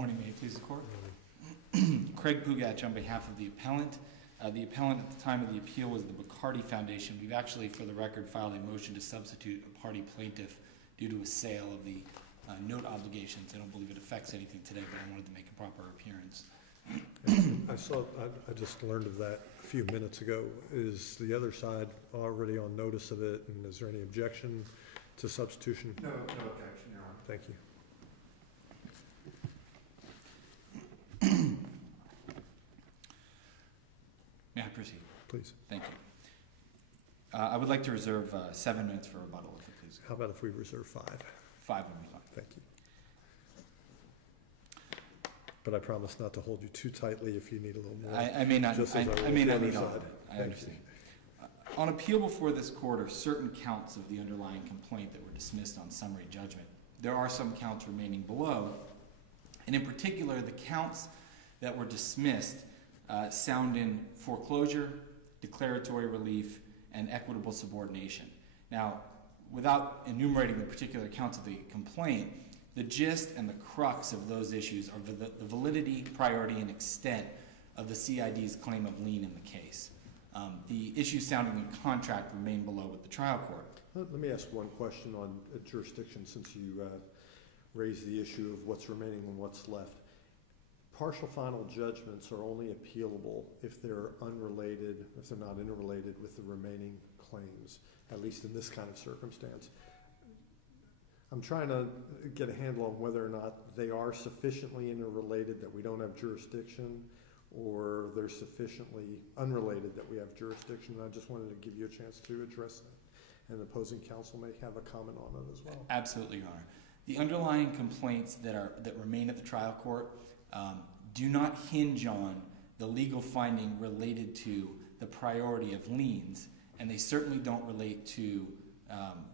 morning, may it please the court. Craig Pugatch on behalf of the appellant. The appellant at the time of the appeal was the Bardi Foundation. We've actually, for the record, filed a motion to substitute a party plaintiff due to a sale of the note obligations. I don't believe it affects anything today, but I wanted to make a proper appearance. I just learned of that a few minutes ago. Is the other side already on notice of it, and is there any objection to substitution? No objection, Your Honor. Thank you. May I proceed? Please. Thank you. I would like to reserve 7 minutes for rebuttal, if it please. How about if we reserve 5? 5 would be fine. Thank you. But I promise not to hold you too tightly if you need a little more. I may not. I may not need all of it. I understand. On appeal before this court are certain counts of the underlying complaint that were dismissed on summary judgment. There are some counts remaining below, and in particular, the counts that were dismissed sound in foreclosure, declaratory relief, and equitable subordination. Now, without enumerating the particular counts of the complaint, the gist and the crux of those issues are the validity, priority, and extent of the CID's claim of lien in the case. The issues sounding in contract remain below with the trial court. Let me ask one question on jurisdiction, since you raised the issue of what's remaining and what's left. Partial final judgments are only appealable if they're unrelated, if they're not interrelated with the remaining claims, at least in this kind of circumstance. I'm trying to get a handle on whether or not they are sufficiently interrelated that we don't have jurisdiction, or they're sufficiently unrelated that we have jurisdiction. And I just wanted to give you a chance to address that. And the opposing counsel may have a comment on it as well. Absolutely, Your Honor. The underlying complaints that remain at the trial court do not hinge on the legal finding related to the priority of liens, and they certainly don't relate to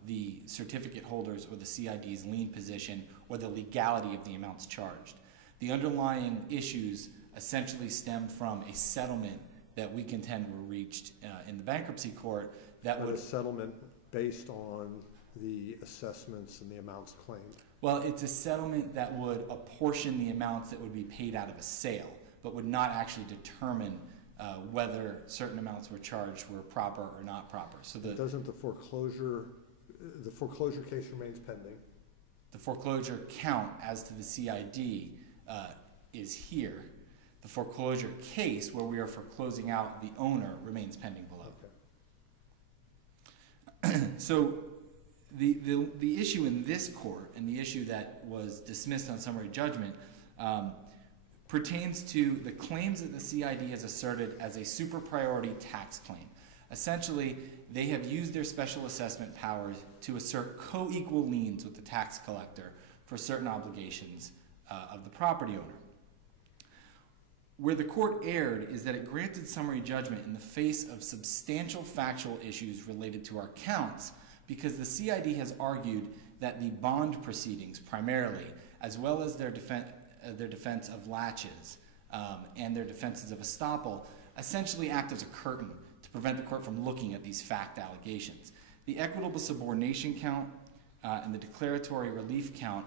the certificate holders or the CID's lien position or the legality of the amounts charged. The underlying issues essentially stem from a settlement that we contend were reached in the bankruptcy court that would... A settlement based on the assessments and the amounts claimed? Well, it's a settlement that would apportion the amounts that would be paid out of a sale, but would not actually determine whether certain amounts were charged were proper or not proper. So doesn't the foreclosure case remains pending? The foreclosure count as to the CID is here. The foreclosure case, where we are foreclosing out the owner, remains pending below. Okay. So the issue in this court, and the issue that was dismissed on summary judgment, pertains to the claims that the CID has asserted as a super priority tax claim. Essentially, they have used their special assessment powers to assert co-equal liens with the tax collector for certain obligations of the property owner. Where the court erred is that it granted summary judgment in the face of substantial factual issues related to our counts, because the CID has argued that the bond proceedings primarily, as well as their defense of laches and their defenses of estoppel, essentially act as a curtain to prevent the court from looking at these fact allegations. The equitable subordination count and the declaratory relief count,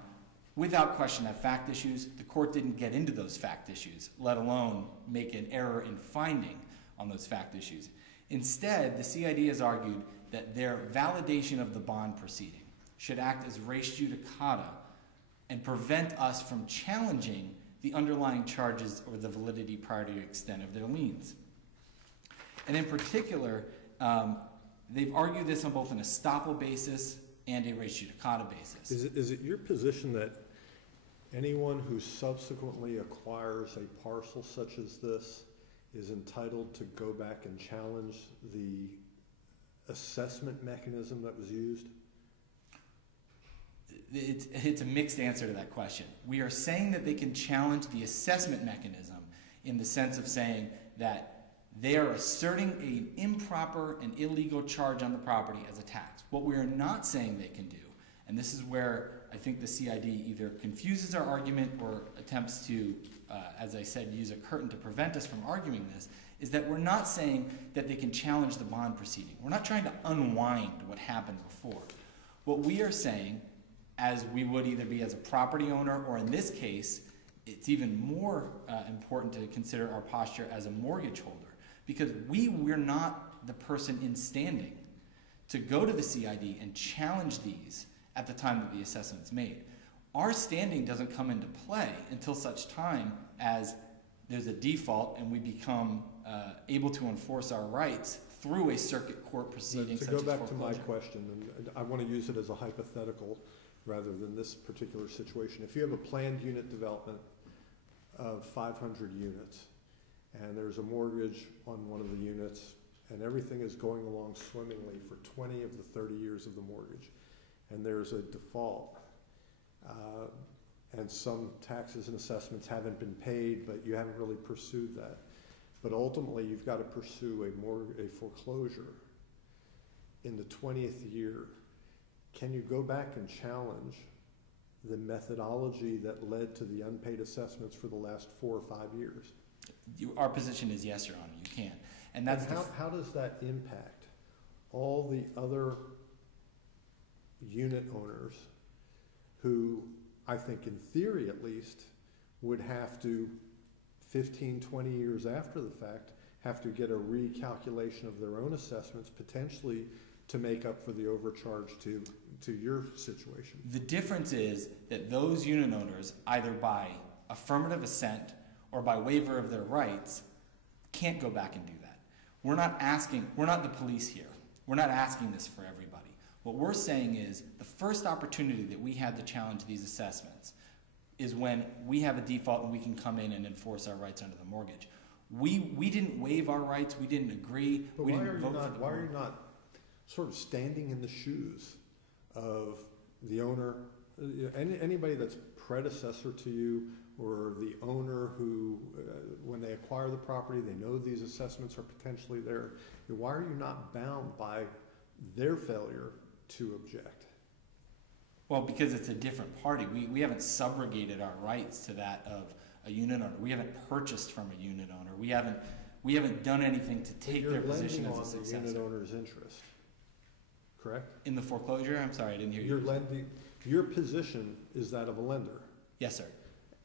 without question, have fact issues. The court didn't get into those fact issues, let alone make an error in finding on those fact issues. Instead, the CID has argued that their validation of the bond proceeding should act as res judicata and prevent us from challenging the underlying charges or the validity, priority, or extent of their liens. And in particular, they've argued this on both an estoppel basis and a res judicata basis. Is it your position that anyone who subsequently acquires a parcel such as this is entitled to go back and challenge the assessment mechanism that was used? It's a mixed answer to that question. We are saying that they can challenge the assessment mechanism in the sense of saying that they are asserting an improper and illegal charge on the property as a tax. What we are not saying they can do, and this is where I think the CID either confuses our argument or attempts to, as I said, use a curtain to prevent us from arguing this, is that we're not saying that they can challenge the bond proceeding. We're not trying to unwind what happened before. What we are saying, as we would either be as a property owner or in this case, it's even more important to consider our posture as a mortgage holder, because we're not the person in standing to go to the CID and challenge these at the time that the assessment's made. Our standing doesn't come into play until such time as there's a default and we become able to enforce our rights through a circuit court proceeding such as foreclosure. To go back to my question, and I want to use it as a hypothetical rather than this particular situation. If you have a planned unit development of 500 units, and there's a mortgage on one of the units, and everything is going along swimmingly for 20 of the 30 years of the mortgage, and there's a default, and some taxes and assessments haven't been paid, but you haven't really pursued that. But ultimately, you've got to pursue a foreclosure in the 20th year. Can you go back and challenge the methodology that led to the unpaid assessments for the last 4 or 5 years? Our position is yes, Your Honor, you can. And that's how does that impact all the other unit owners who, I think in theory at least, would have to, 15, 20 years after the fact, have to get a recalculation of their own assessments, potentially to make up for the overcharge to your situation? The difference is that those unit owners, either by affirmative assent or by waiver of their rights, can't go back and do that. We're not the police here. We're not asking this for everybody. What we're saying is the first opportunity that we had to challenge these assessments is when we have a default and we can come in and enforce our rights under the mortgage. We didn't waive our rights. We didn't agree. But we why didn't vote for the why are you not sort of standing in the shoes of the owner, anybody that's predecessor to you, or the owner who, when they acquire the property, they know these assessments are potentially there? Why are you not bound by their failure to object? Well, because it's a different party. We haven't subrogated our rights to that of a unit owner. We haven't purchased from a unit owner. We haven't done anything to take their position as a successor. You're lending on the unit owner's interest, correct? In the foreclosure? I'm sorry, I didn't hear you. You're lending. Your position is that of a lender. Yes, sir.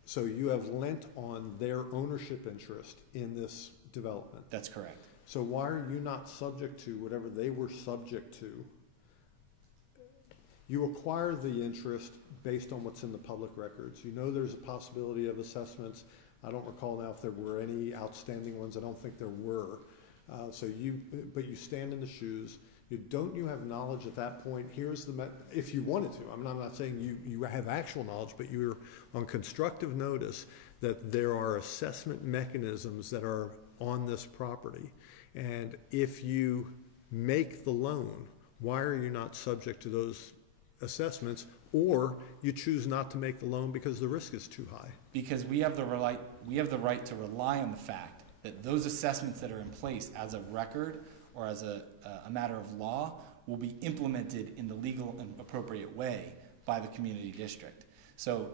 So you have lent on their ownership interest in this development. That's correct. So why are you not subject to whatever they were subject to? You acquire the interest based on what's in the public records. You know there's a possibility of assessments. I don't recall now if there were any outstanding ones. I don't think there were. But you stand in the shoes. You have knowledge at that point. Here's if you wanted to. I mean, I'm not saying you have actual knowledge, but you're on constructive notice that there are assessment mechanisms that are on this property. And if you make the loan, why are you not subject to those assessments, or you choose not to make the loan because the risk is too high? Because we have the right to rely on the fact that those assessments that are in place as a record or as a matter of law will be implemented in the legal and appropriate way by the community district. So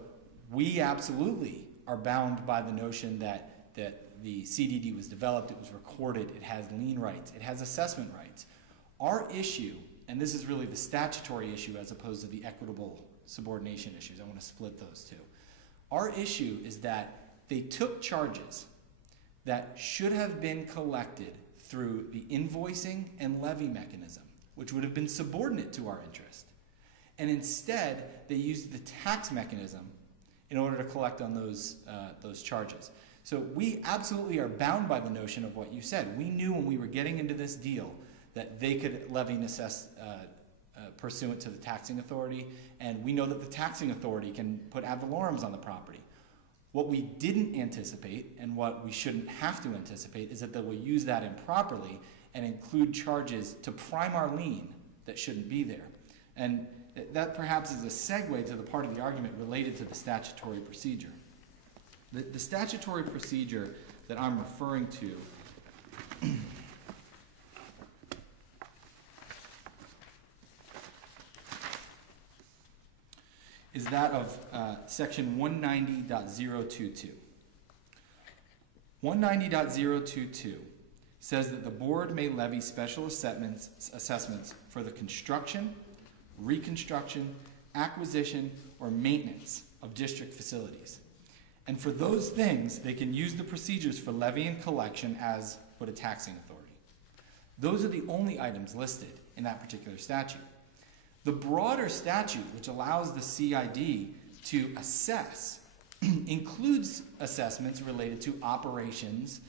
we absolutely are bound by the notion that the CDD was developed, it was recorded, it has lien rights, it has assessment rights. Our issue, and this is really the statutory issue as opposed to the equitable subordination issues, I want to split those two. Our issue is that they took charges that should have been collected through the invoicing and levy mechanism, which would have been subordinate to our interest. And instead, they used the tax mechanism in order to collect on those charges. So we absolutely are bound by the notion of what you said. We knew when we were getting into this deal that they could levy and assess pursuant to the taxing authority, and we know that the taxing authority can put ad valorem on the property. What we didn't anticipate, and what we shouldn't have to anticipate, is that they will use that improperly and include charges to prime our lien that shouldn't be there. And that perhaps is a segue to the part of the argument related to the statutory procedure. The statutory procedure that I'm referring to is that of section 190.022. 190.022 says that the board may levy special assessments for the construction, reconstruction, acquisition, or maintenance of district facilities. And for those things, they can use the procedures for levy and collection as would a taxing authority. Those are the only items listed in that particular statute. The broader statute, which allows the CID to assess, includes assessments related to operations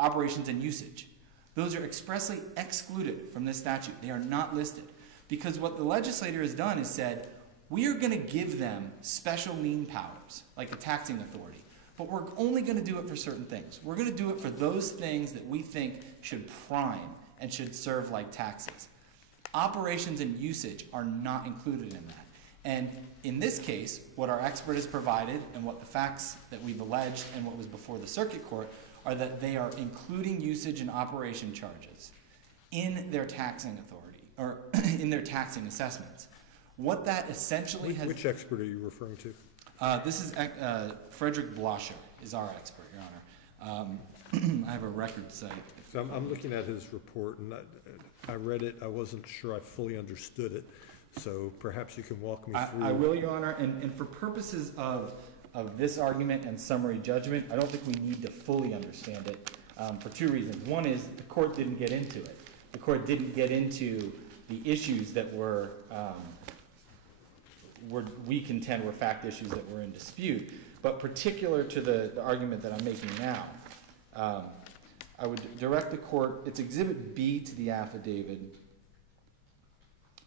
operations and usage. Those are expressly excluded from this statute. They are not listed because what the legislator has done is said, we are going to give them special lien powers, like a taxing authority, but we're only going to do it for certain things. We're going to do it for those things that we think should prime and should serve like taxes. Operations and usage are not included in that. And in this case, what our expert has provided and what the facts that we've alleged and what was before the circuit court are that they are including usage and operation charges in their taxing authority or in their taxing assessments. What that essentially has... Which expert are you referring to? This is Frederick Bloscher is our expert, Your Honor. I have a record site. So I'm looking at his report, and I read it. I wasn't sure I fully understood it. So perhaps you can walk me through. I will, Your Honor. And for purposes of this argument and summary judgment, I don't think we need to fully understand it for two reasons. One is the court didn't get into it. The court didn't get into the issues that we contend were fact issues that were in dispute. But particular to the argument that I'm making now, I would direct the court, it's Exhibit B to the affidavit.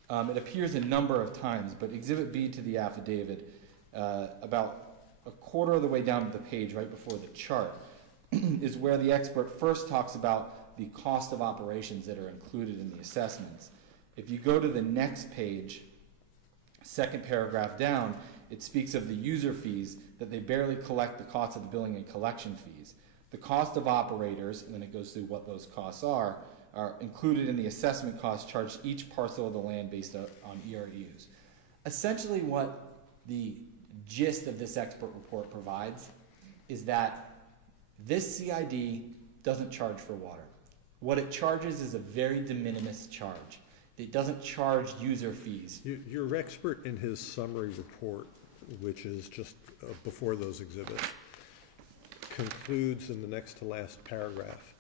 It appears a number of times, but Exhibit B to the affidavit, about a quarter of the way down the page, right before the chart, is where the expert first talks about the cost of operations that are included in the assessments. If you go to the next page, second paragraph down, it speaks of the user fees, that they barely collect the cost of the billing and collection fees. The cost of operators, and then it goes through what those costs are included in the assessment costs charged each parcel of the land based on ERUs. Essentially what the gist of this expert report provides is that this CID doesn't charge for water. What it charges is a very de minimis charge. It doesn't charge user fees. Your expert in his summary report, which is just before those exhibits, concludes in the next to last paragraph,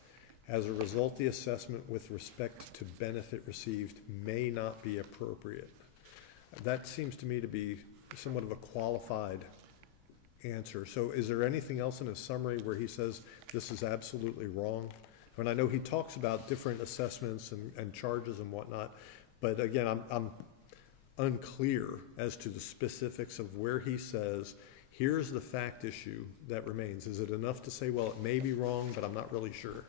as a result, the assessment with respect to benefit received may not be appropriate. That seems to me to be somewhat of a qualified answer. So is there anything else in his summary where he says this is absolutely wrong? I mean, I know he talks about different assessments and charges and whatnot, but again, I'm unclear as to the specifics of where he says, here's the fact issue that remains. Is it enough to say, well, it may be wrong, but I'm not really sure?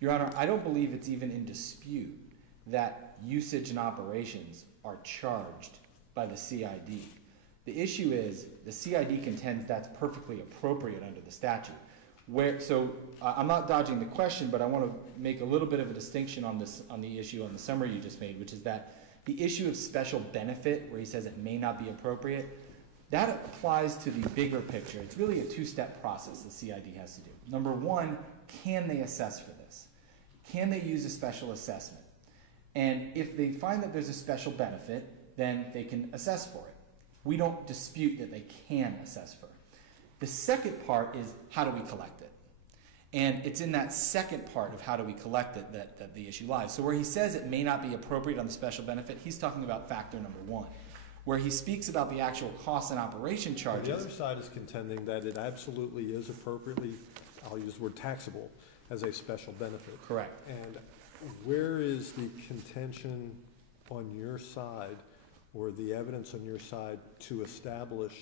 Your Honor, I don't believe it's even in dispute that usage and operations are charged by the CID. The issue is the CID contends that's perfectly appropriate under the statute. I'm not dodging the question, but I want to make a little bit of a distinction on the issue on the summary you just made, which is that the issue of special benefit, where he says it may not be appropriate, that applies to the bigger picture. It's really a two-step process the CID has to do. Number one, can they assess for this? Can they use a special assessment? And if they find that there's a special benefit, then they can assess for it. We don't dispute that they can assess for it. The second part is, how do we collect it? And it's in that second part of how do we collect it that the issue lies. So where he says it may not be appropriate on the special benefit, he's talking about factor number one. Where he speaks about the actual cost and operation charges. The other side is contending that it absolutely is appropriately, I'll use the word taxable, as a special benefit. Correct. And where is the contention on your side, or the evidence on your side, to establish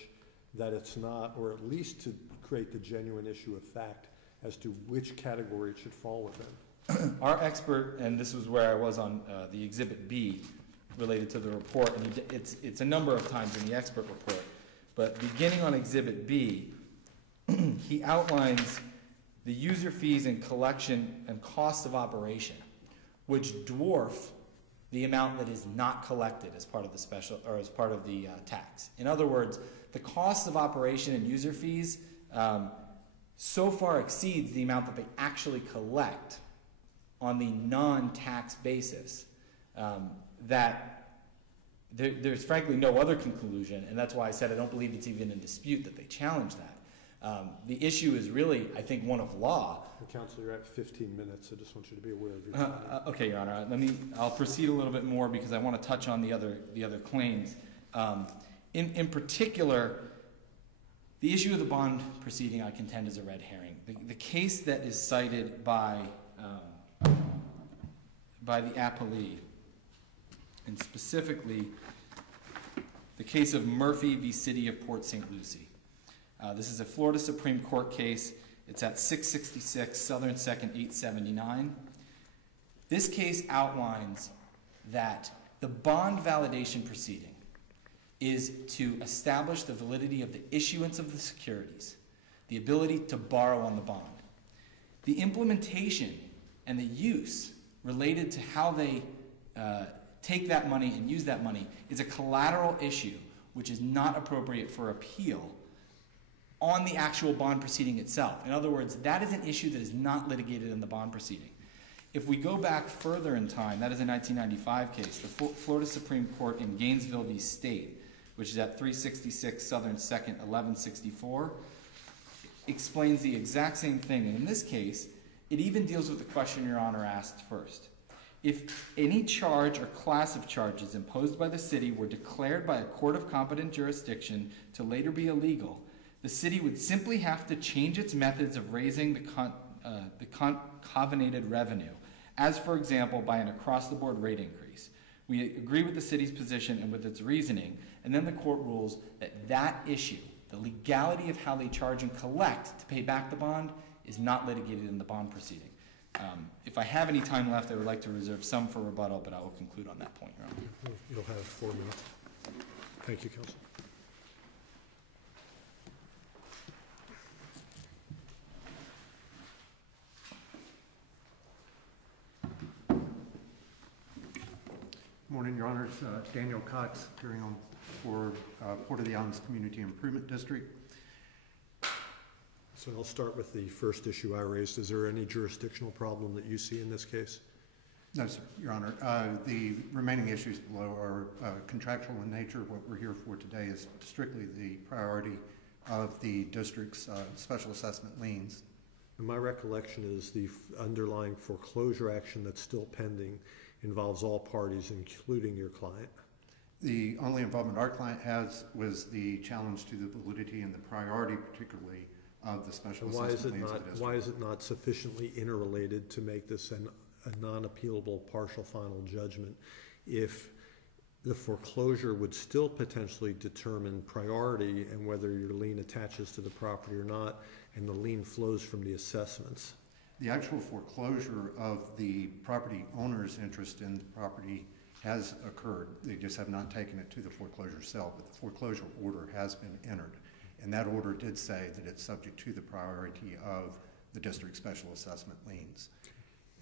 that it's not, or at least to create the genuine issue of fact as to which category it should fall within? Our expert, and this was where I was on the Exhibit B related to the report, and it's a number of times in the expert report, but beginning on Exhibit B, he outlines the user fees and collection and cost of operation, which dwarf the amount that is not collected as part of the special, or as part of the tax. In other words, the cost of operation and user fees so far exceeds the amount that they actually collect on the non-tax basis that there's frankly no other conclusion, and that's why I said I don't believe it's even in dispute that they challenge that. The issue is really, I think, one of law. Counsel, you're at 15 minutes. I just want you to be aware of your time. Okay, Your Honor. I'll proceed a little bit more because I want to touch on the other claims. In particular, the issue of the bond proceeding, I contend, is a red herring. The case that is cited by the appellee, and specifically the case of Murphy v. City of Port St. Lucie. This is a Florida Supreme Court case. It's at 666 Southern 2nd 879. This case outlines that the bond validation proceeding is to establish the validity of the issuance of the securities, the ability to borrow on the bond. The implementation and the use related to how they take that money and use that money is a collateral issue which is not appropriate for appeal on the actual bond proceeding itself. In other words, that is an issue that is not litigated in the bond proceeding. If we go back further in time, that is a 1995 case, the Florida Supreme Court in Gainesville v. State, which is at 366 Southern 2nd 1164, explains the exact same thing. And in this case, it even deals with the question Your Honor asked first. If any charge or class of charges imposed by the city were declared by a court of competent jurisdiction to later be illegal, the city would simply have to change its methods of raising the covenanted revenue, as for example by an across-the-board rate increase. We agree with the city's position and with its reasoning, and then the court rules that that issue, the legality of how they charge and collect to pay back the bond, is not litigated in the bond proceeding. If I have any time left, I would like to reserve some for rebuttal, but I will conclude on that point, Your Honor. You'll have 4 minutes. Thank you, Counsel. Good morning, Your Honors. Daniel Cox, appearing on for Port of the Islands Community Improvement District. So I'll start with the first issue I raised. Is there any jurisdictional problem that you see in this case? No, sir, Your Honor. The remaining issues below are contractual in nature. What we're here for today is strictly the priority of the district's special assessment liens. And my recollection is the underlying foreclosure action that's still pending involves all parties, including your client. The only involvement our client has was the challenge to the validity and the priority, particularly, of the special assessment liens of the district. Why is it not sufficiently interrelated to make this a non-appealable partial final judgment if the foreclosure would still potentially determine priority and whether your lien attaches to the property or not, and the lien flows from the assessments? The actual foreclosure of the property owner's interest in the property has occurred. They just have not taken it to the foreclosure sale, but the foreclosure order has been entered. And that order did say that it's subject to the priority of the district special assessment liens,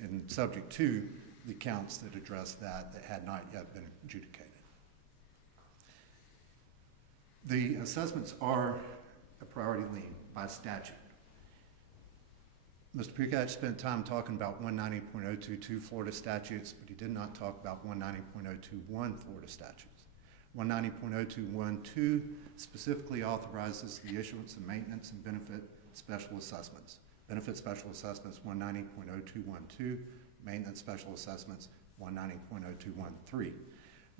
and subject to the counts that address that had not yet been adjudicated. The assessments are a priority lien by statute. Mr. Pugat spent time talking about 190.022 Florida statutes, but he did not talk about 190.021 Florida statutes. 190.021.2 specifically authorizes the issuance of maintenance and benefit special assessments. Benefit special assessments 190.021.2, maintenance special assessments 190.021.3.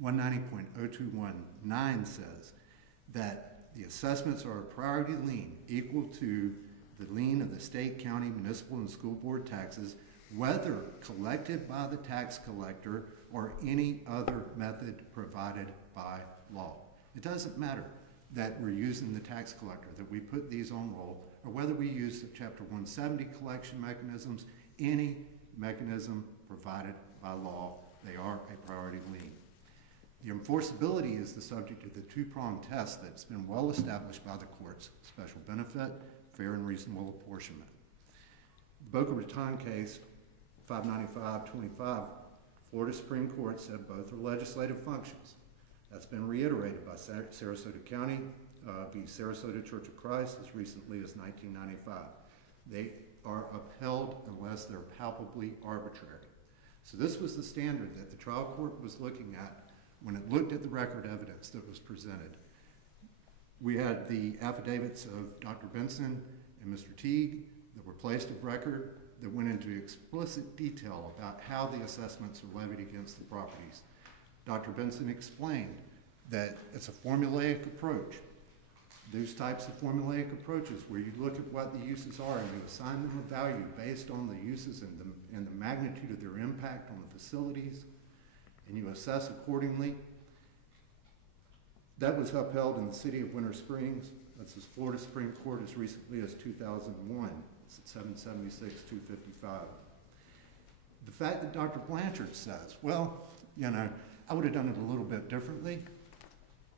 190.021.9 says that the assessments are a priority lien equal to the lien of the state, county, municipal, and school board taxes, whether collected by the tax collector or any other method provided by law. It doesn't matter that we're using the tax collector, that we put these on roll, or whether we use the Chapter 170 collection mechanisms, any mechanism provided by law, they are a priority lien. The enforceability is the subject of the two-pronged test that's been well established by the courts: special benefit, fair and reasonable apportionment. The Boca Raton case, 595-25, Florida Supreme Court said both are legislative functions. That's been reiterated by Sarasota County v. Sarasota Church of Christ as recently as 1995. They are upheld unless they're palpably arbitrary. So this was the standard that the trial court was looking at when it looked at the record evidence that was presented, we had the affidavits of Dr. Benson and Mr. Teague that were placed of record that went into explicit detail about how the assessments are levied against the properties. Dr. Benson explained that it's a formulaic approach. Those types of formulaic approaches where you look at what the uses are and you assign them a value based on the uses and the magnitude of their impact on the facilities, and you assess accordingly. That was upheld in the city of Winter Springs. That's the Florida Supreme Court as recently as 2001. It's at 776-255. The fact that Dr. Blanchard says, well, you know, I would have done it a little bit differently.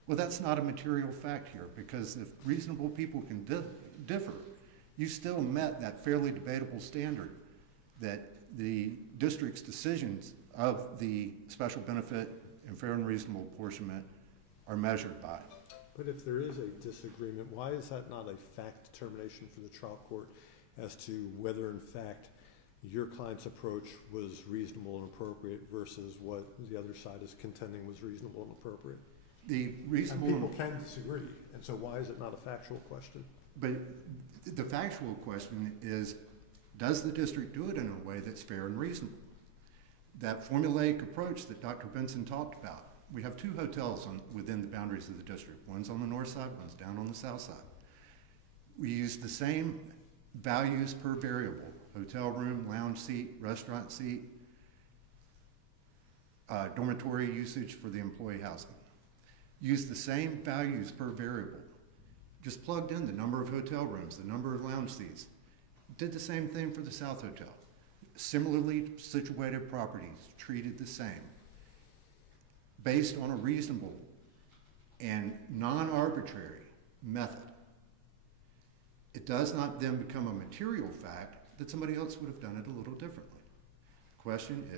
Well, that's not a material fact here, because if reasonable people can differ, you still met that fairly debatable standard that the district's decisions of the special benefit and fair and reasonable apportionment are measured by. But if there is a disagreement, why is that not a fact determination for the trial court as to whether, in fact, your client's approach was reasonable and appropriate versus what the other side is contending was reasonable and appropriate? The reasonable... And people can disagree, and so why is it not a factual question? But the factual question is, does the district do it in a way that's fair and reasonable? That formulaic approach that Dr. Benson talked about. We have two hotels within the boundaries of the district. One's on the north side, one's down on the south side. We use the same values per variable: hotel room, lounge seat, restaurant seat, dormitory usage for the employee housing. Use the same values per variable. Just plugged in the number of hotel rooms, the number of lounge seats. Did the same thing for the South Hotel. Similarly situated properties treated the same, based on a reasonable and non-arbitrary method. It does not then become a material fact that somebody else would have done it a little differently. The question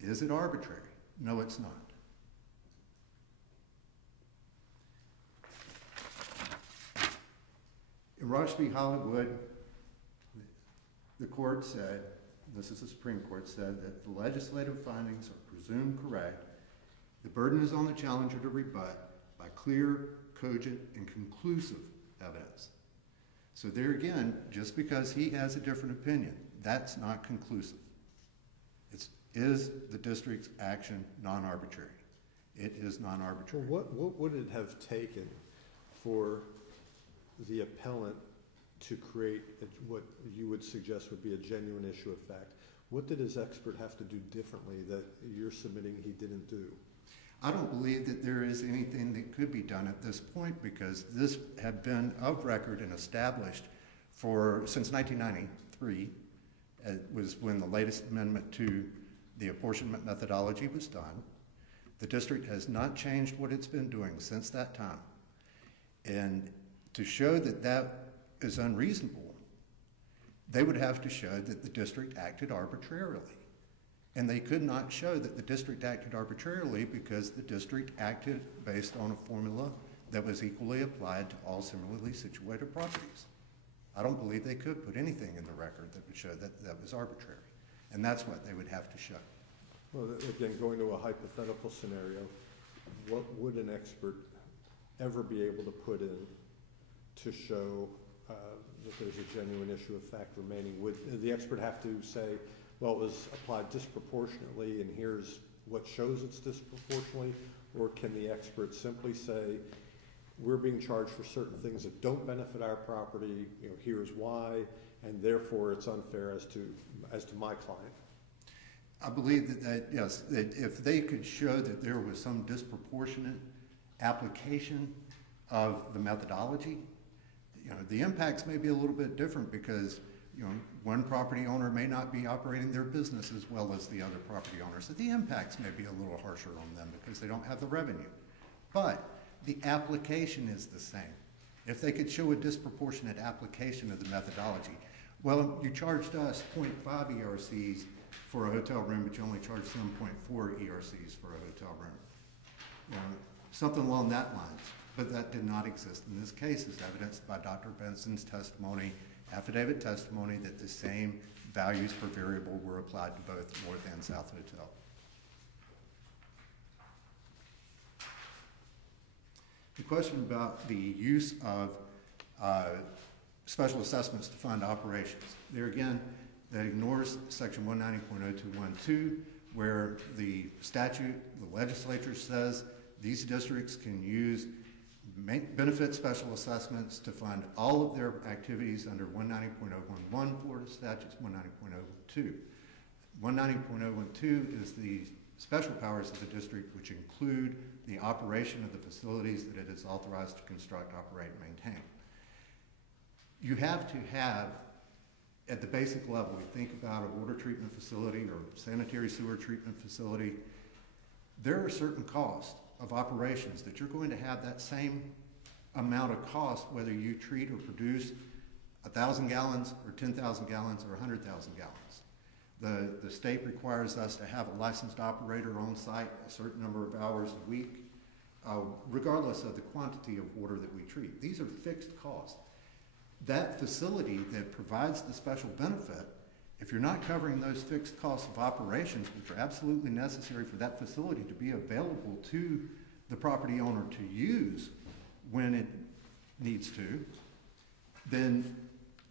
is it arbitrary? No, it's not. In Rush v. Hollywood, the court said, this is the Supreme Court said, that the legislative findings are presumed correct. The burden is on the challenger to rebut by clear, cogent, and conclusive evidence. So there again, just because he has a different opinion, that's not conclusive. Is the district's action non-arbitrary? It is non-arbitrary. Well, what would it have taken for the appellant to create what you would suggest would be a genuine issue of fact? What did his expert have to do differently that you're submitting he didn't do? I don't believe that there is anything that could be done at this point, because this had been of record and established since 1993. It was when the latest amendment to the apportionment methodology was done. The district has not changed what it's been doing since that time. And to show that that is unreasonable, they would have to show that the district acted arbitrarily. And they could not show that the district acted arbitrarily because the district acted based on a formula that was equally applied to all similarly situated properties. I don't believe they could put anything in the record that would show that that was arbitrary. And that's what they would have to show. Well, again, going to a hypothetical scenario, what would an expert ever be able to put in to show that there's a genuine issue of fact remaining? Would the expert have to say, well, it was applied disproportionately and here's what shows it's disproportionately? Or can the expert simply say, we're being charged for certain things that don't benefit our property, here's why, and therefore it's unfair as to my client? I believe that yes, that if they could show that there was some disproportionate application of the methodology, the impacts may be a little bit different because one property owner may not be operating their business as well as the other property owners. So the impacts may be a little harsher on them because they don't have the revenue. But the application is the same. If they could show a disproportionate application of the methodology, well, you charged us 0.5 ERCs for a hotel room, but you only charged them 0.4 ERCs for a hotel room. Something along that lines. But that did not exist in this case, as evidenced by Dr. Benson's testimony, affidavit testimony, that the same values per variable were applied to both North and South Hotel. The question about the use of special assessments to fund operations. There again, that ignores section 190.0212, where the statute, the legislature says these districts can use benefit special assessments to fund all of their activities under 190.011 Florida Statutes, 190.012. 190.012 is the special powers of the district, which include the operation of the facilities that it is authorized to construct, operate, and maintain. You have to have, at the basic level, we think about a water treatment facility or sanitary sewer treatment facility, there are certain costs of operations that you're going to have that same amount of cost whether you treat or produce 1,000 gallons or 10,000 gallons or 100,000 gallons. The state requires us to have a licensed operator on site a certain number of hours a week, regardless of the quantity of water that we treat. These are fixed costs. That facility that provides the special benefit, if you're not covering those fixed costs of operations, which are absolutely necessary for that facility to be available to the property owner to use when it needs to, then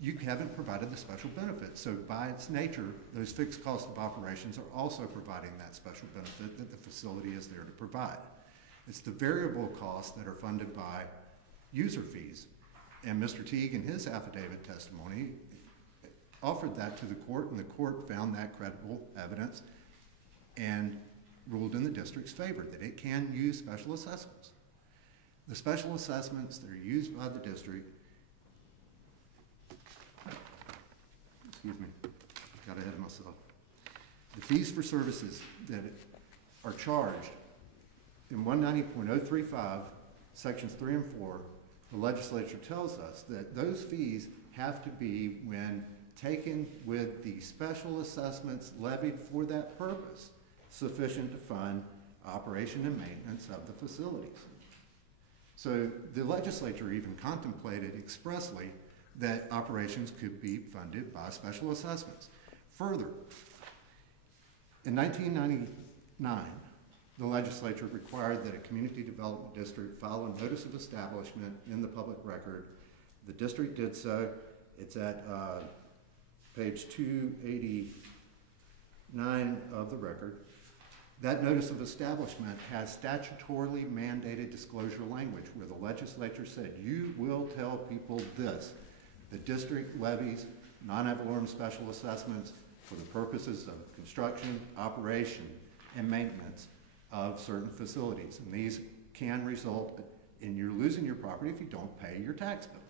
you haven't provided the special benefit. So by its nature, those fixed costs of operations are also providing that special benefit that the facility is there to provide. It's the variable costs that are funded by user fees. And Mr. Teague, in his affidavit testimony, offered that to the court, and the court found that credible evidence and ruled in the district's favor that it can use special assessments. The special assessments that are used by the district, excuse me, got ahead of myself. The fees for services that are charged in 190.035, sections 3 and 4, the legislature tells us that those fees have to be, when taken with the special assessments levied for that purpose, sufficient to fund operation and maintenance of the facilities. So the legislature even contemplated expressly that operations could be funded by special assessments. Further, in 1999, the legislature required that a community development district file a notice of establishment in the public record. The district did so. It's at page 289 of the record. That notice of establishment has statutorily mandated disclosure language where the legislature said, you will tell people this. The district levies non-ad valorem special assessments for the purposes of construction, operation, and maintenance of certain facilities. And these can result in you losing your property if you don't pay your tax bill,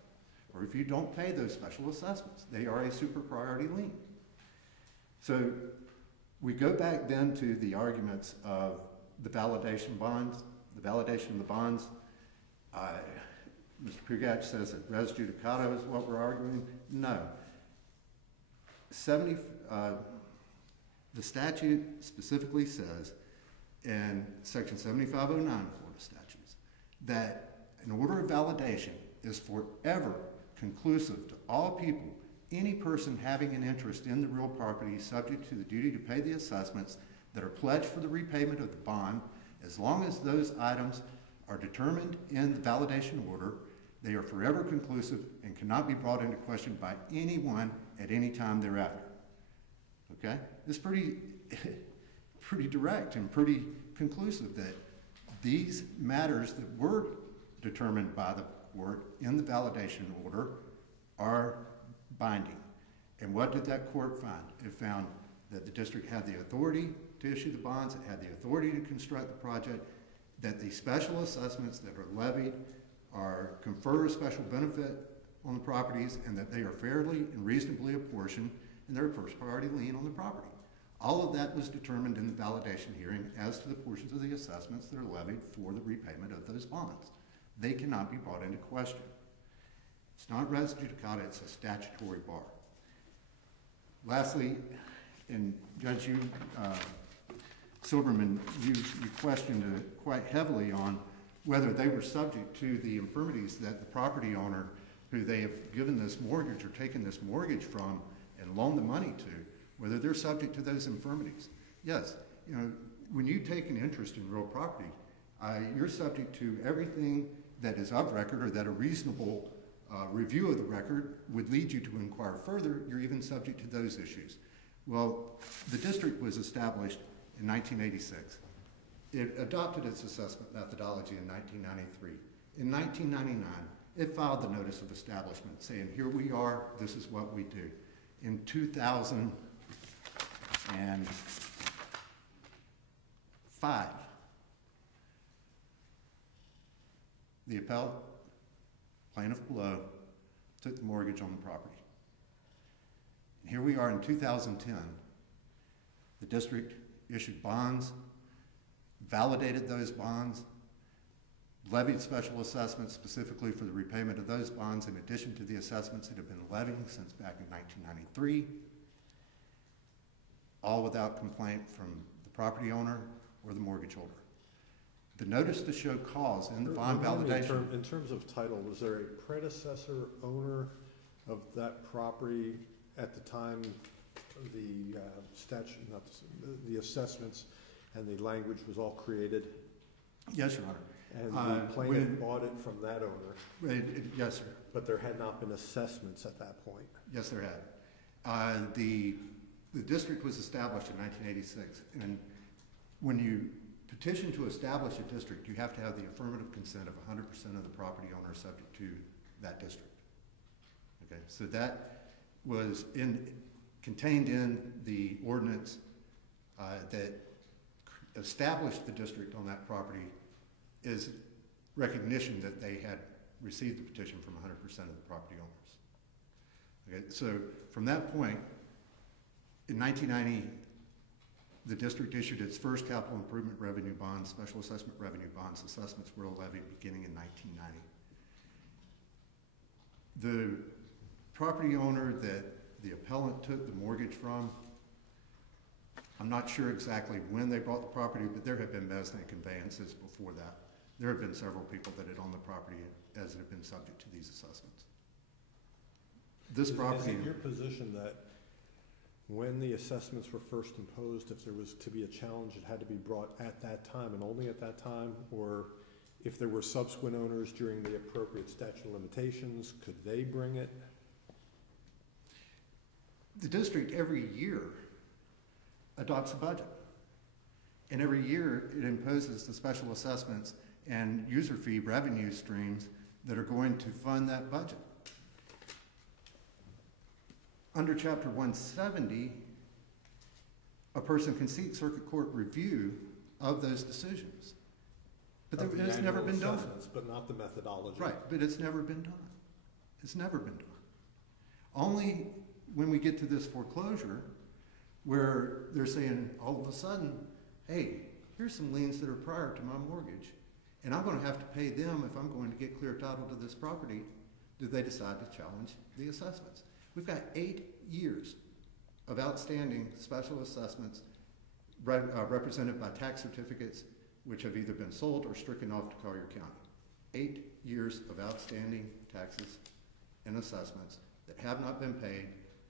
or if you don't pay those special assessments. They are a super priority lien. So we go back then to the arguments of the validation bonds. The validation of the bonds, Mr. Pugach says that res judicata is what we're arguing. No. The statute specifically says in section 7509 of Florida Statutes that an order of validation is forever conclusive to all people, any person having an interest in the real property subject to the duty to pay the assessments that are pledged for the repayment of the bond, as long as those items are determined in the validation order, they are forever conclusive and cannot be brought into question by anyone at any time thereafter. Okay? It's pretty direct and pretty conclusive that these matters that were determined by the court in the validation order are binding. And what did that court find? It found that the district had the authority to issue the bonds, it had the authority to construct the project, that the special assessments that are levied confer a special benefit on the properties, and that they are fairly and reasonably apportioned, and they're a first priority lien on the property. All of that was determined in the validation hearing as to the portions of the assessments that are levied for the repayment of those bonds. They cannot be brought into question. It's not res judicata, it's a statutory bar. Lastly, and Judge Silberman, you questioned quite heavily on whether they were subject to the infirmities that the property owner who they have given this mortgage or taken this mortgage from and loaned the money to, whether they're subject to those infirmities. Yes, when you take an interest in real property, you're subject to everything that is of record or that a reasonable review of the record would lead you to inquire further, you're even subject to those issues. Well, the district was established in 1986. It adopted its assessment methodology in 1993. In 1999, it filed the notice of establishment saying, here we are, this is what we do. In 2005, the appellant, plaintiff below, took the mortgage on the property. And here we are in 2010. The district issued bonds, validated those bonds, levied special assessments specifically for the repayment of those bonds in addition to the assessments that have been levying since back in 1993, all without complaint from the property owner or the mortgage holder. The notice to show cause in the bond validation. In terms of title, was there a predecessor owner of that property at the time the the assessments and the language was all created? Yes, Your Honor. And the plaintiff bought it from that owner? Yes, sir. But there had not been assessments at that point? Yes, there had. The district was established in 1986, and when you petition to establish a district, you have to have the affirmative consent of 100% of the property owner subject to that district. Okay, so that was contained in the ordinance that established the district on that property is recognition that they had received the petition from 100% of the property owners. Okay, so from that point, in 1990, the district issued its first capital improvement revenue bonds, special assessment revenue bonds. Assessments were levied beginning in 1990. The property owner that the appellant took the mortgage from, I'm not sure exactly when they bought the property, but there had been mezzanine conveyances before that. There had been several people that had owned the property as it had been subject to these assessments. This property. Is it your position that when the assessments were first imposed, if there was to be a challenge, it had to be brought at that time and only at that time? Or if there were subsequent owners during the appropriate statute of limitations, could they bring it? The district every year adopts a budget. And every year it imposes the special assessments and user fee revenue streams that are going to fund that budget. Under Chapter 170, a person can seek circuit court review of those decisions. But it's never been done. But not the methodology. Right, but it's never been done. It's never been done. Only when we get to this foreclosure where they're saying all of a sudden, hey, here's some liens that are prior to my mortgage, and I'm going to have to pay them if I'm going to get clear title to this property, do they decide to challenge the assessments? We've got 8 years of outstanding special assessments represented by tax certificates which have either been sold or stricken off to Collier County. 8 years of outstanding taxes and assessments that have not been paid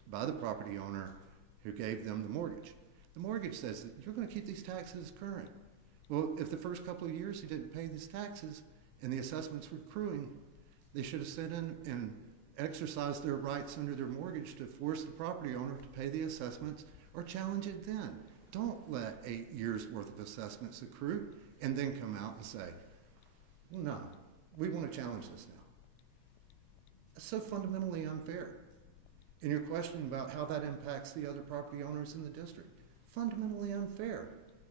by the property owner who gave them the mortgage. The mortgage says that you're going to keep these taxes current. Well, if the first couple of years he didn't pay these taxes and the assessments were accruing, they should have sent in and exercised their rights under their mortgage to force the property owner to pay the assessments or challenge it then. Don't let 8 years worth of assessments accrue and then come out and say, well, no, we want to challenge this now. It's so fundamentally unfair. And your question about how that impacts the other property owners in the district, fundamentally unfair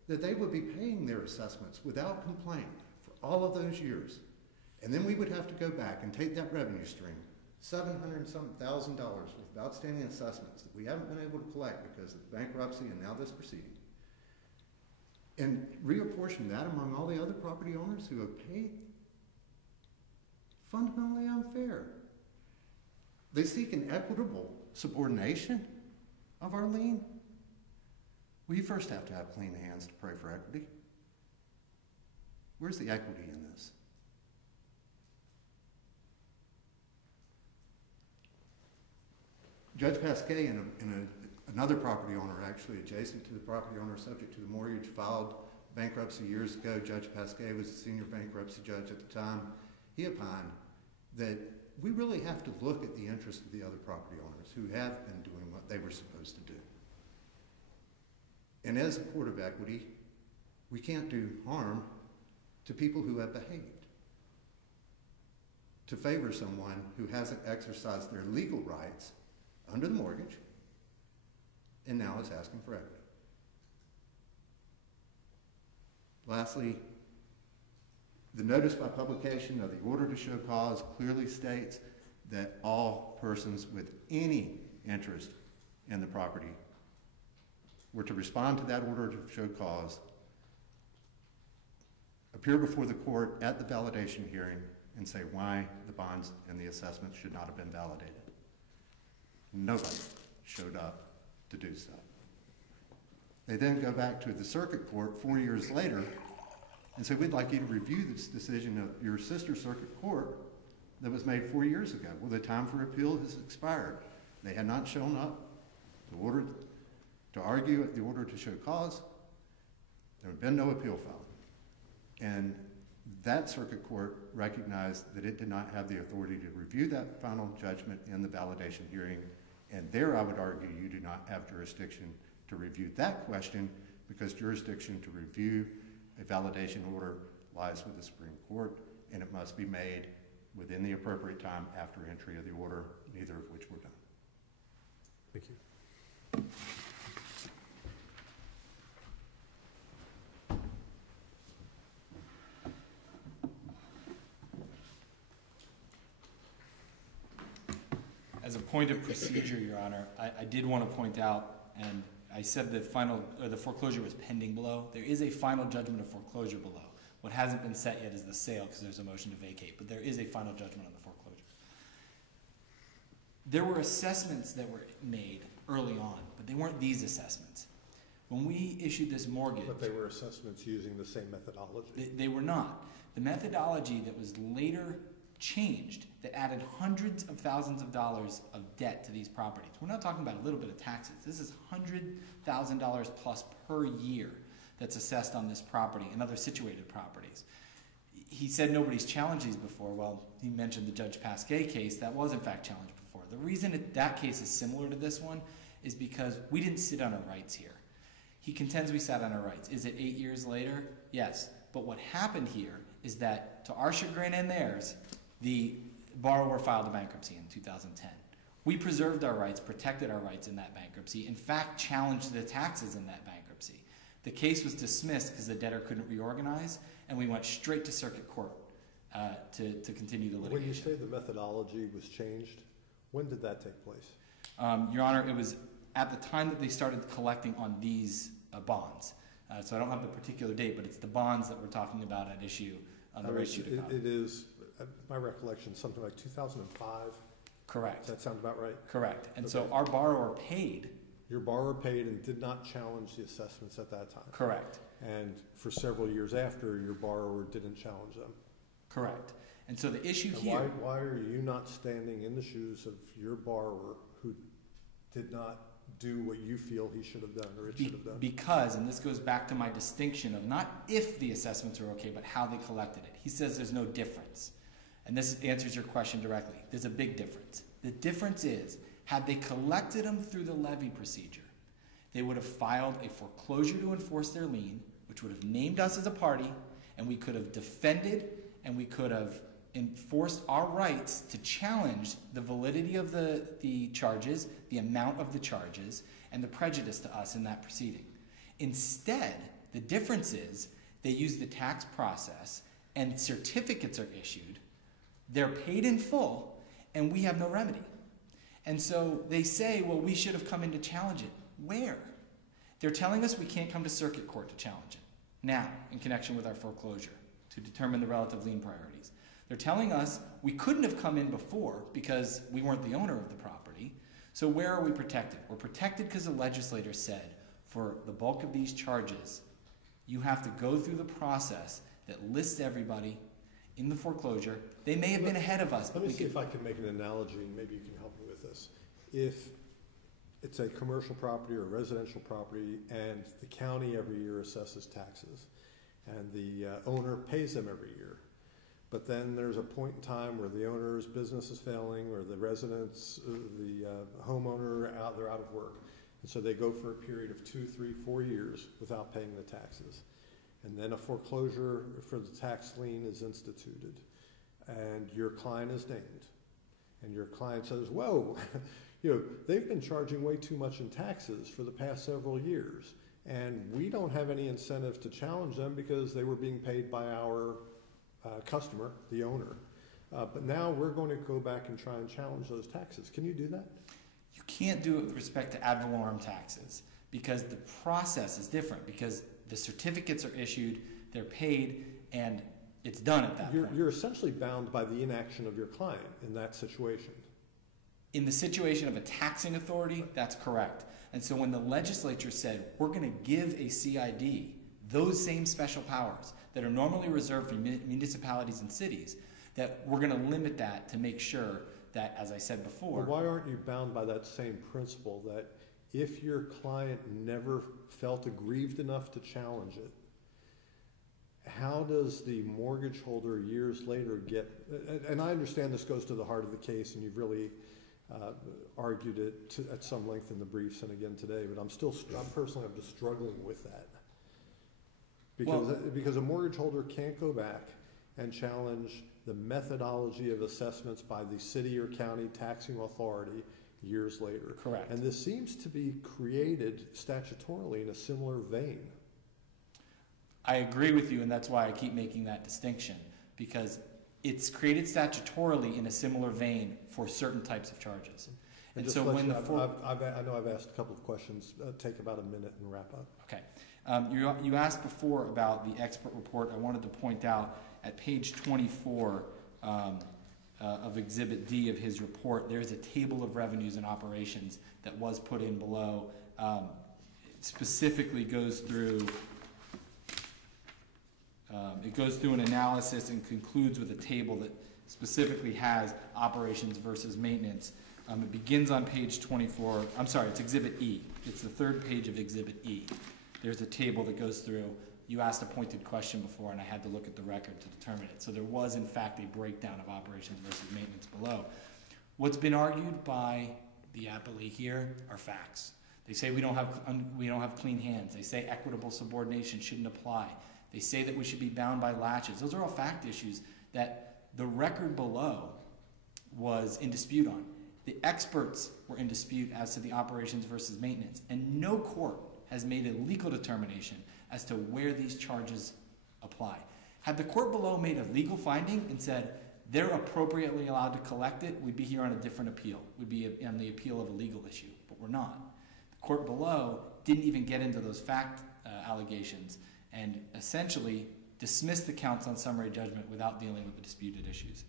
that they would be paying their assessments without complaint for all of those years. And then we would have to go back and take that revenue stream, $700,000 worth of outstanding assessments that we haven't been able to collect because of bankruptcy and now this proceeding, and reapportion that among all the other property owners who have paid. Fundamentally unfair. They seek an equitable subordination of our lien. Well, you first have to have clean hands to pray for equity. Where's the equity in this? Judge Pasquet and another property owner, actually adjacent to the property owner subject to the mortgage, filed bankruptcy years ago. Judge Pasquet was the senior bankruptcy judge at the time. he opined that we really have to look at the interests of the other property owners who have been doing what they were supposed to do. And as a court of equity, we can't do harm to people who have behaved. To favor someone who hasn't exercised their legal rights under the mortgage and now is asking for equity. Lastly, the notice by publication of the order to show cause clearly states that all persons with any interest in the property were to respond to that order to show cause, appear before the court at the validation hearing, and say why the bonds and the assessments should not have been validated. Nobody showed up to do so. They then go back to the circuit court 4 years later and say, we'd like you to review this decision of your sister circuit court that was made 4 years ago. Well, the time for appeal has expired. They had not shown up to argue at the order to show cause. There had been no appeal filed. And that circuit court recognized that it did not have the authority to review that final judgment in the validation hearing. And there, I would argue, you do not have jurisdiction to review that question, because jurisdiction to review a validation order lies with the Supreme Court, and it must be made within the appropriate time after entry of the order, neither of which were done. Thank you. As a point of procedure, Your Honor, I did want to point out, and I said the foreclosure was pending below. There is a final judgment of foreclosure below. What hasn't been set yet is the sale, because there's a motion to vacate, but there is a final judgment on the foreclosure. There were assessments that were made early on, but they weren't these assessments. When we issued this mortgage... But they were assessments using the same methodology. They were not. The methodology that was later changed, that added hundreds of thousands of dollars of debt to these properties. We're not talking about a little bit of taxes. This is $100,000 plus per year that's assessed on this property and other situated properties. He said nobody's challenged these before. Well, he mentioned the Judge Pasquet case. That was, in fact, challenged before. The reason that case is similar to this one is because we didn't sit on our rights here. He contends we sat on our rights. Is it 8 years later? Yes. But what happened here is that, to our chagrin and theirs, the borrower filed a bankruptcy in 2010. We preserved our rights, protected our rights in that bankruptcy, in fact, challenged the taxes in that bankruptcy. The case was dismissed because the debtor couldn't reorganize, and we went straight to circuit court to continue the litigation. When you say the methodology was changed, when did that take place? Your Honor, it was at the time that they started collecting on these bonds. So I don't have the particular date, but it's the bonds that we're talking about at issue on the ratio to come. It is, my recollection, something like 2005? Correct. Does that sound about right? Correct. And okay. So our borrower paid. Your borrower paid and did not challenge the assessments at that time? Correct. And for several years after, your borrower didn't challenge them? Correct. And so the issue and here... Why are you not standing in the shoes of your borrower who did not do what you feel he should have done or it should have done? Because, and this goes back to my distinction of not if the assessments are okay, but how they collected it. He says there's no difference. And this answers your question directly. There's a big difference. The difference is, had they collected them through the levy procedure, they would have filed a foreclosure to enforce their lien, which would have named us as a party, and we could have defended and we could have enforced our rights to challenge the validity of the charges, the amount of the charges, and the prejudice to us in that proceeding. Instead, the difference is they use the tax process and certificates are issued, they're paid in full, and we have no remedy. And so they say, well, we should have come in to challenge it. Where? They're telling us we can't come to circuit court to challenge it now in connection with our foreclosure to determine the relative lien priorities. They're telling us we couldn't have come in before because we weren't the owner of the property. So where are we protected? We're protected because the legislator said for the bulk of these charges, you have to go through the process that lists everybody in the foreclosure. They may have been ahead of us. Let me see if I can make an analogy, and maybe you can help me with this. If it's a commercial property or a residential property, and the county every year assesses taxes, and the owner pays them every year, but then there's a point in time where the owner's business is failing, or the residents, the homeowner, they're out of work. And so they go for a period of 2, 3, 4 years without paying the taxes. And then a foreclosure for the tax lien is instituted. And your client is named. And your client says, whoa, they've been charging way too much in taxes for the past several years. And we don't have any incentive to challenge them because they were being paid by our customer, the owner. But now we're going to go back and try and challenge those taxes. Can you do that? You can't do it with respect to ad valorem taxes because the process is different, because the certificates are issued, they're paid, and it's done at that point. You're essentially bound by the inaction of your client in that situation. In the situation of a taxing authority, that's correct. And so when the legislature said, we're going to give a CID those same special powers that are normally reserved for municipalities and cities, that we're going to limit that to make sure that, as I said before... Well, why aren't you bound by that same principle that if your client never felt aggrieved enough to challenge it, how does the mortgage holder years later get... And I understand this goes to the heart of the case, and you've really argued it at some length in the briefs and again today, but I'm personally just struggling with that. Because a mortgage holder can't go back and challenge the methodology of assessments by the city or county taxing authority years later. Correct. And this seems to be created statutorily in a similar vein. I agree with you, and that's why I keep making that distinction, because it's created statutorily in a similar vein for certain types of charges. And so when I know I've asked a couple of questions. Take about a minute and wrap up. Okay. You asked before about the expert report. I wanted to point out at page 24 of Exhibit D of his report, there's a table of revenues and operations that was put in below. It specifically goes through an analysis and concludes with a table that specifically has operations versus maintenance. It begins on page 24. I'm sorry, it's Exhibit E. It's the third page of Exhibit E. There's a table that goes through. You asked a pointed question before, and I had to look at the record to determine it. So there was, in fact, a breakdown of operations versus maintenance below. What's been argued by the appellee here are facts. They say we don't have clean hands. They say equitable subordination shouldn't apply. They say that we should be bound by latches. Those are all fact issues that the record below was in dispute on. The experts were in dispute as to the operations versus maintenance, and no court has made a legal determination as to where these charges apply. Had the court below made a legal finding and said they're appropriately allowed to collect it, we'd be here on a different appeal. We'd be on the appeal of a legal issue, but we're not. The court below didn't even get into those fact allegations and essentially dismissed the counts on summary judgment without dealing with the disputed issues.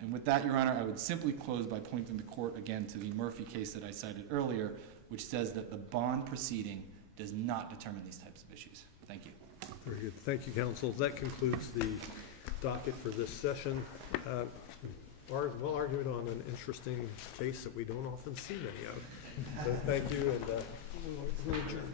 And with that, Your Honor, I would simply close by pointing the court again to the Murphy case that I cited earlier, which says that the bond proceeding does not determine these types of issues. Thank you. Very good. Thank you, counsel. That concludes the docket for this session. Well argued on an interesting case that we don't often see many of. So thank you, and we'll adjourn.